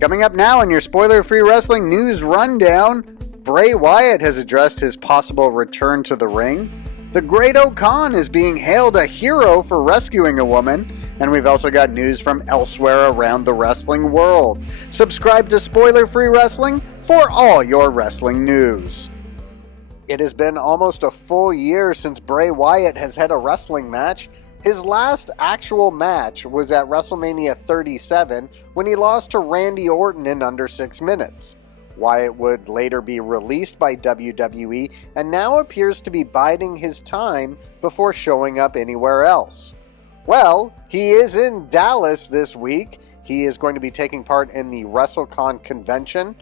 Coming up now in your spoiler-free wrestling news rundown, Bray Wyatt has addressed his possible return to the ring. The GreatOKhan is being hailed a hero for rescuing a woman, and we've also got news from elsewhere around the wrestling world. Subscribe to Spoiler-Free Wrestling for all your wrestling news. It has been almost a full year since Bray Wyatt has had a wrestling match. His last actual match was at WrestleMania 37 when he lost to Randy Orton in under 6 minutes. Wyatt would later be released by WWE and now appears to be biding his time before showing up anywhere else. Well, he is in Dallas this week. He is going to be taking part in the WrestleCon convention.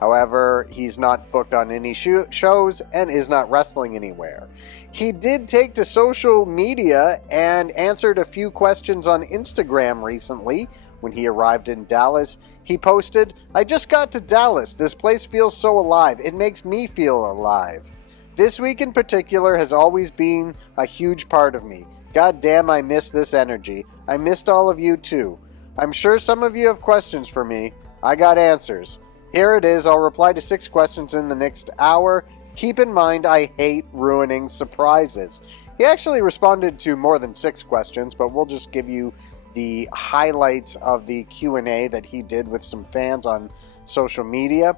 However, he's not booked on any shows and is not wrestling anywhere. He did take to social media and answered a few questions on Instagram recently. When he arrived in Dallas, he posted, "I just got to Dallas. This place feels so alive. It makes me feel alive. This week in particular has always been a huge part of me. God damn, I miss this energy. I missed all of you too. I'm sure some of you have questions for me. I got answers. Here it is. I'll reply to 6 questions in the next hour. Keep in mind, I hate ruining surprises." He actually responded to more than 6 questions, but we'll just give you the highlights of the Q&A that he did with some fans on social media.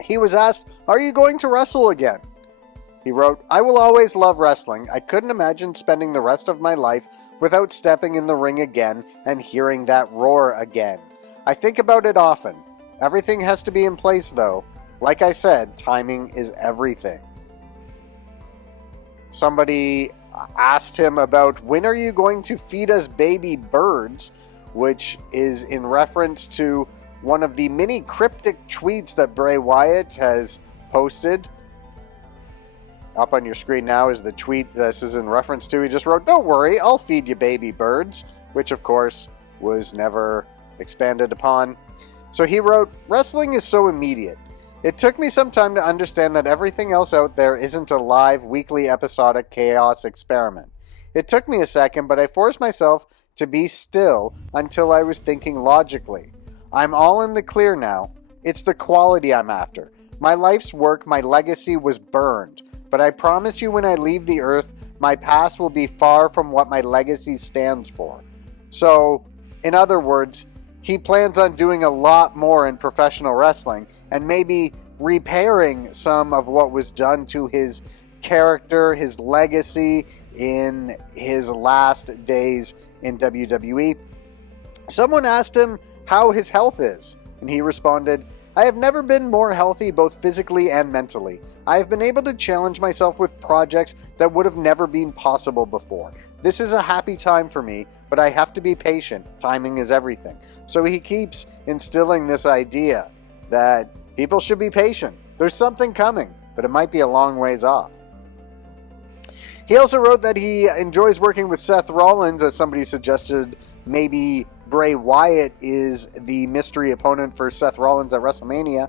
He was asked, "Are you going to wrestle again?" He wrote, "I will always love wrestling. I couldn't imagine spending the rest of my life without stepping in the ring again and hearing that roar again. I think about it often. Everything has to be in place though. Like I said, timing is everything." Somebody asked him about, "When are you going to feed us baby birds?" which is in reference to one of the many cryptic tweets that Bray Wyatt has posted. Up on your screen now is the tweet this is in reference to. He just wrote, "Don't worry, I'll feed you baby birds," which of course was never expanded upon. So he wrote, "Wrestling is so immediate. It took me some time to understand that everything else out there isn't a live, weekly, episodic chaos experiment. It took me a second, but I forced myself to be still until I was thinking logically. I'm all in the clear now. It's the quality I'm after. My life's work, my legacy was burned. But I promise you when I leave the earth, my past will be far from what my legacy stands for." So, in other words, he plans on doing a lot more in professional wrestling and maybe repairing some of what was done to his character, his legacy in his last days in WWE. Someone asked him how his health is, and he responded, "I have never been more healthy both physically and mentally. I have been able to challenge myself with projects that would have never been possible before. This is a happy time for me, but I have to be patient. Timing is everything." So he keeps instilling this idea that people should be patient. There's something coming, but it might be a long ways off. He also wrote that he enjoys working with Seth Rollins, as somebody suggested maybe Bray Wyatt is the mystery opponent for Seth Rollins at WrestleMania.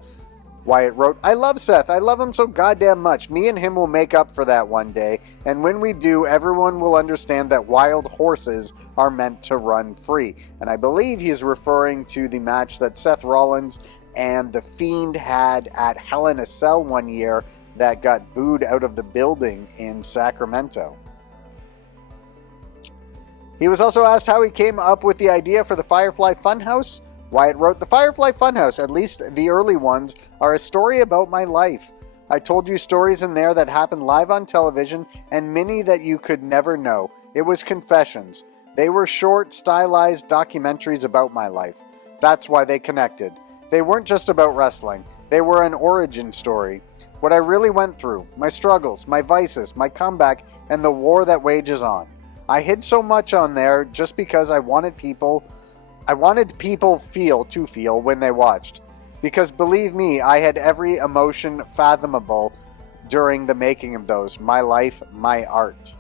Wyatt wrote, "I love Seth. I love him so goddamn much. Me and him will make up for that one day. And when we do, everyone will understand that wild horses are meant to run free." And I believe he's referring to the match that Seth Rollins and The Fiend had at Hell in a Cell one year that got booed out of the building in Sacramento. He was also asked how he came up with the idea for the Firefly Funhouse. Wyatt wrote, "The Firefly Funhouse, at least the early ones, are a story about my life. I told you stories in there that happened live on television and many that you could never know. It was confessions. They were short, stylized documentaries about my life. That's why they connected. They weren't just about wrestling. They were an origin story. What I really went through, my struggles, my vices, my comeback, and the war that wages on. I hid so much on there just because I wanted people to feel when they watched. Because believe me, I had every emotion fathomable during the making of those. My life, my art."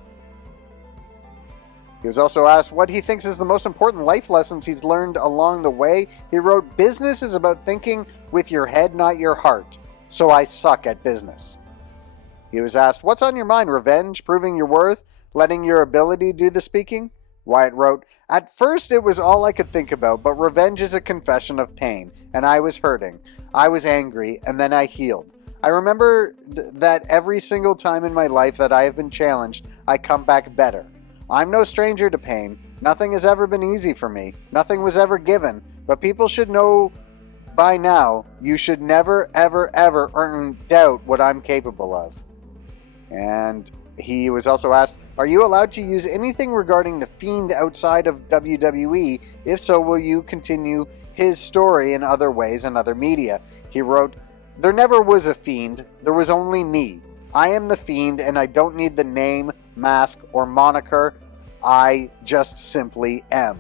He was also asked what he thinks is the most important life lessons he's learned along the way. He wrote, "Business is about thinking with your head, not your heart. So I suck at business." He was asked, "What's on your mind? Revenge? Proving your worth? Letting your ability do the speaking?" Wyatt wrote, "At first it was all I could think about, but revenge is a confession of pain, and I was hurting. I was angry, and then I healed. I remember that every single time in my life that I have been challenged, I come back better. I'm no stranger to pain. Nothing has ever been easy for me. Nothing was ever given, but people should know by now, you should never, ever, ever doubt what I'm capable of." And he was also asked, "Are you allowed to use anything regarding The Fiend outside of WWE? If so, will you continue his story in other ways and other media?" He wrote, "There never was a Fiend. There was only me. I am the Fiend, and I don't need the name, mask, or moniker. I just simply am."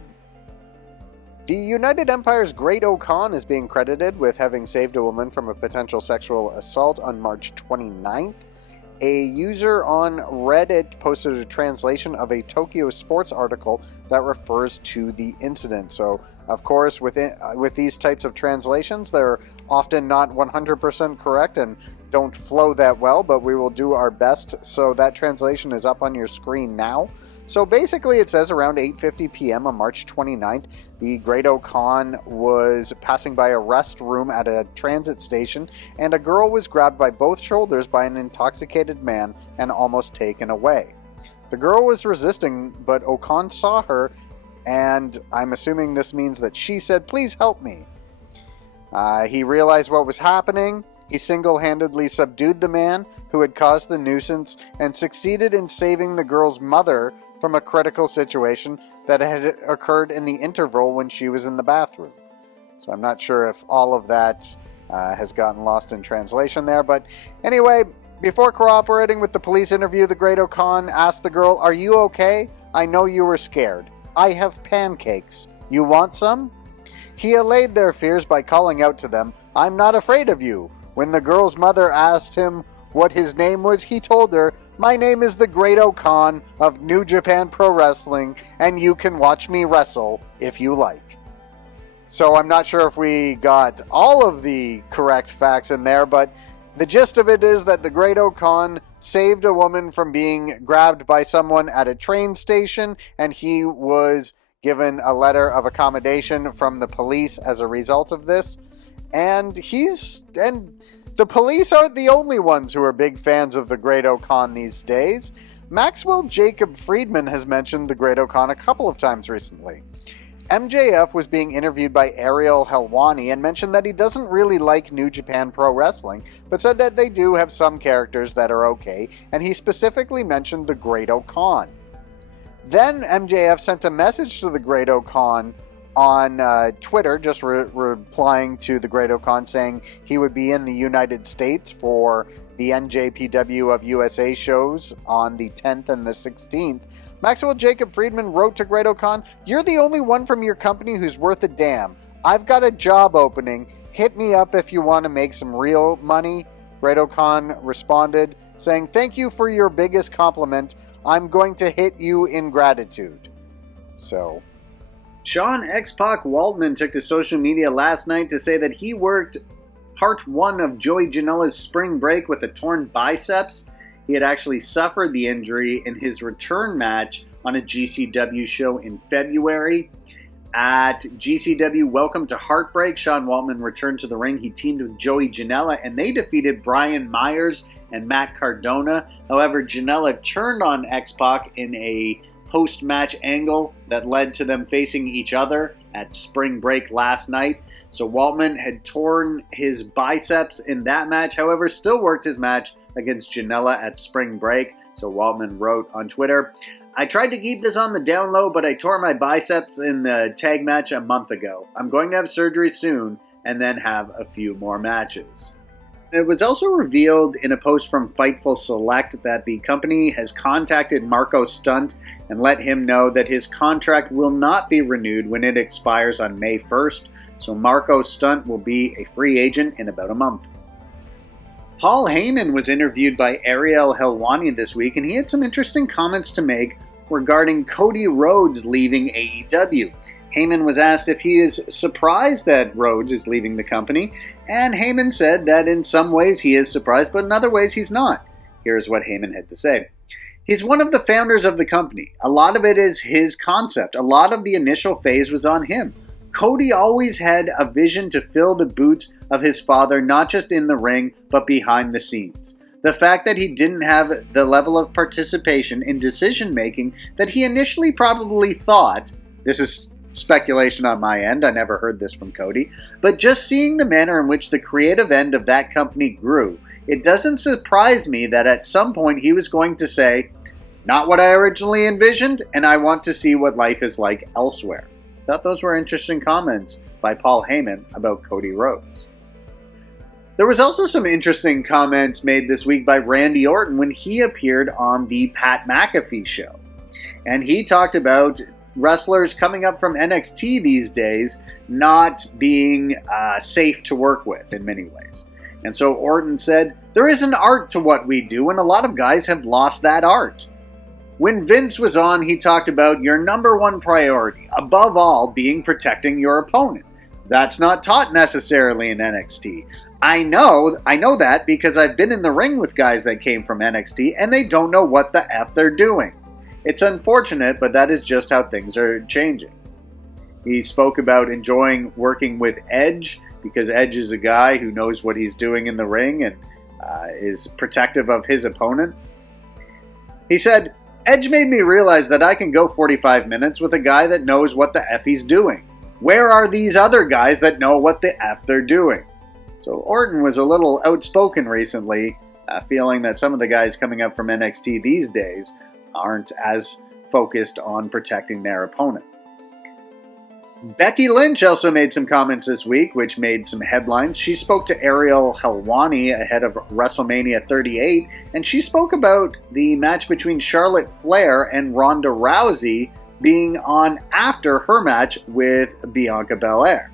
The United Empire's GreatOKhan is being credited with having saved a woman from a potential sexual assault on March 29th. A user on Reddit posted a translation of a Tokyo Sports article that refers to the incident. So, of course, with these types of translations, they're often not 100% correct and don't flow that well, but we will do our best. So that translation is up on your screen now. So basically it says around 8:50 p.m. on March 29th, the GreatOKhan was passing by a restroom at a transit station, and a girl was grabbed by both shoulders by an intoxicated man and almost taken away. The girl was resisting, but O'Khan saw her, and I'm assuming this means that she said, "Please help me." He realized what was happening. He single-handedly subdued the man who had caused the nuisance and succeeded in saving the girl's mother from a critical situation that had occurred in the interval when she was in the bathroom. So I'm not sure if all of that has gotten lost in translation there. But anyway, before cooperating with the police interview, the GreatOKhan asked the girl, "Are you okay? I know you were scared. I have pancakes. You want some?" He allayed their fears by calling out to them, "I'm not afraid of you." When the girl's mother asked him what his name was, he told her, "My name is the GreatOKhan of New Japan Pro Wrestling, and you can watch me wrestle if you like." So I'm not sure if we got all of the correct facts in there, but the gist of it is that the GreatOKhan saved a woman from being grabbed by someone at a train station, and he was given a letter of accommodation from the police as a result of this. And the police aren't the only ones who are big fans of the GreatOKhan these days. Maxwell Jacob Friedman has mentioned the GreatOKhan a couple of times recently. MJF was being interviewed by Ariel Helwani and mentioned that he doesn't really like New Japan Pro Wrestling, but said that they do have some characters that are okay, and he specifically mentioned the GreatOKhan. Then MJF sent a message to the GreatOKhan on Twitter, just replying to the GreatOKhan saying he would be in the United States for the NJPW of USA shows on the 10th and the 16th. Maxwell Jacob Friedman wrote to GreatOKhan, "You're the only one from your company who's worth a damn. I've got a job opening. Hit me up if you want to make some real money." GreatOKhan responded, saying, "Thank you for your biggest compliment. I'm going to hit you in gratitude." So Sean X-Pac Waltman took to social media last night to say that he worked part 1 of Joey Janela's spring break with a torn biceps. He had actually suffered the injury in his return match on a GCW show in February. At GCW Welcome to Heartbreak, Sean Waltman returned to the ring. He teamed with Joey Janela, and they defeated Brian Myers and Matt Cardona. However, Janela turned on X-Pac in a post-match angle that led to them facing each other at Spring Break last night. So Waltman had torn his biceps in that match, however, still worked his match against Janela at Spring Break. So Waltman wrote on Twitter, "I tried to keep this on the down low, but I tore my biceps in the tag match a month ago. I'm going to have surgery soon and then have a few more matches." It was also revealed in a post from Fightful Select that the company has contacted Marco Stunt and let him know that his contract will not be renewed when it expires on May 1st. So Marco Stunt will be a free agent in about a month. Paul Heyman was interviewed by Ariel Helwani this week, and he had some interesting comments to make regarding Cody Rhodes leaving AEW. Heyman was asked if he is surprised that Rhodes is leaving the company, and Heyman said that in some ways he is surprised, but in other ways he's not. Here's what Heyman had to say. He's one of the founders of the company. A lot of it is his concept. A lot of the initial phase was on him. Cody always had a vision to fill the boots of his father, not just in the ring, but behind the scenes. The fact that he didn't have the level of participation in decision-making that he initially probably thought, this is speculation on my end, I never heard this from Cody, but just seeing the manner in which the creative end of that company grew, it doesn't surprise me that at some point he was going to say, not what I originally envisioned, and I want to see what life is like elsewhere. I thought those were interesting comments by Paul Heyman about Cody Rhodes. There was also some interesting comments made this week by Randy Orton when he appeared on the Pat McAfee show. And he talked about wrestlers coming up from NXT these days not being safe to work with in many ways. And so Orton said, there is an art to what we do, and a lot of guys have lost that art. When Vince was on, he talked about your number one priority, above all, being protecting your opponent. That's not taught necessarily in NXT. I know that because I've been in the ring with guys that came from NXT, and they don't know what the F they're doing. It's unfortunate, but that is just how things are changing. He spoke about enjoying working with Edge, because Edge is a guy who knows what he's doing in the ring and is protective of his opponent. He said, Edge made me realize that I can go 45 minutes with a guy that knows what the F he's doing. Where are these other guys that know what the F they're doing? So Orton was a little outspoken recently, feeling that some of the guys coming up from NXT these days aren't as focused on protecting their opponent. Becky Lynch also made some comments this week, which made some headlines. She spoke to Ariel Helwani ahead of WrestleMania 38, and she spoke about the match between Charlotte Flair and Ronda Rousey being on after her match with Bianca Belair.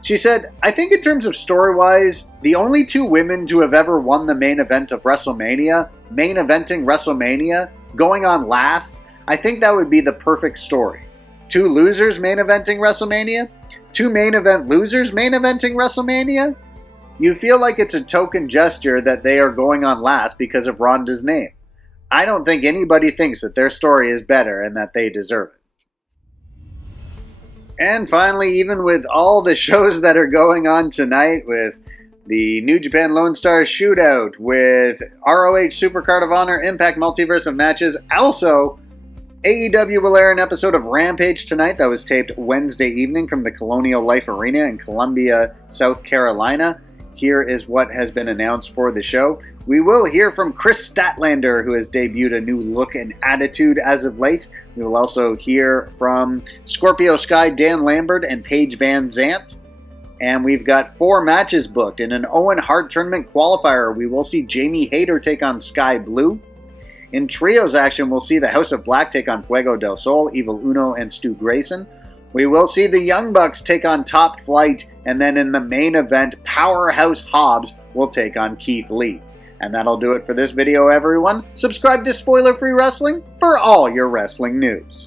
She said, I think in terms of story-wise, the only two women to have ever won the main event of WrestleMania, main eventing WrestleMania, going on last, I think that would be the perfect story. Two losers main eventing WrestleMania? Two main event losers main eventing WrestleMania? You feel like it's a token gesture that they are going on last because of Ronda's name. I don't think anybody thinks that their story is better and that they deserve it. And finally, even with all the shows that are going on tonight, with the New Japan Lone Star Shootout, with ROH Supercard of Honor, Impact Multiverse of Matches, also AEW will air an episode of Rampage tonight that was taped Wednesday evening from the Colonial Life Arena in Columbia, South Carolina. Here is what has been announced for the show. We will hear from Chris Statlander, who has debuted a new look and attitude as of late. We will also hear from Scorpio Sky, Dan Lambert, and Paige Van Zant. And we've got 4 matches booked. In an Owen Hart Tournament qualifier, we will see Jamie Hayter take on Sky Blue. In trios action, we'll see the House of Black take on Fuego del Sol, Evil Uno, and Stu Grayson. We will see the Young Bucks take on Top Flight, and then in the main event, Powerhouse Hobbs will take on Keith Lee. And that'll do it for this video, everyone. Subscribe to Spoiler Free Wrestling for all your wrestling news.